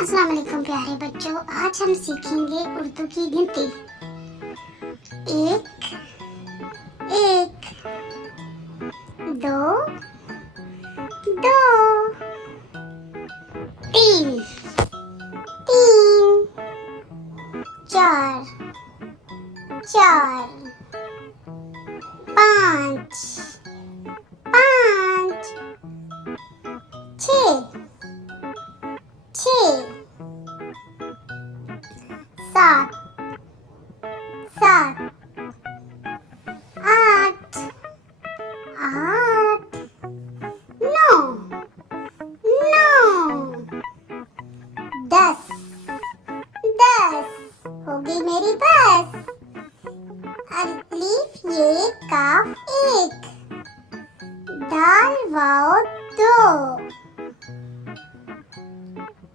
अस्सलाम वालेकुम प्यारे बच्चों, आज हम सीखेंगे उर्दू की गिनती। एक, एक, दो, दो, तीन, तीन, चार, चार, पाँच, पाँच, छः, छः, सात, सात, आठ, आठ, नौ, नौ, दस, दस, होगी मेरी बस। अलिफ ये काफ एक, दाल वाओ दो,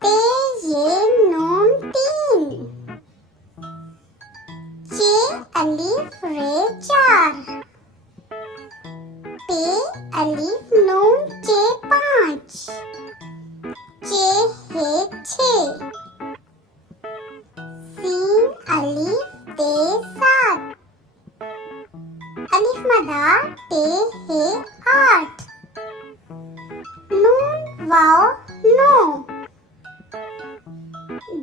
ते ये नून तीन, चे अलिफ रे चार, पे अलिफ नून चे पाँच, चे है छः, सीन अलिफ ते सात, अलिफ मदा ते है आठ, नून वाओ नौ,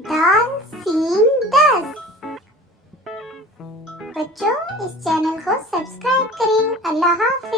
दाल सीन 10। बच्चों इस चैनल को सब्सक्राइब करें। अल्लाह हाफ़िज़।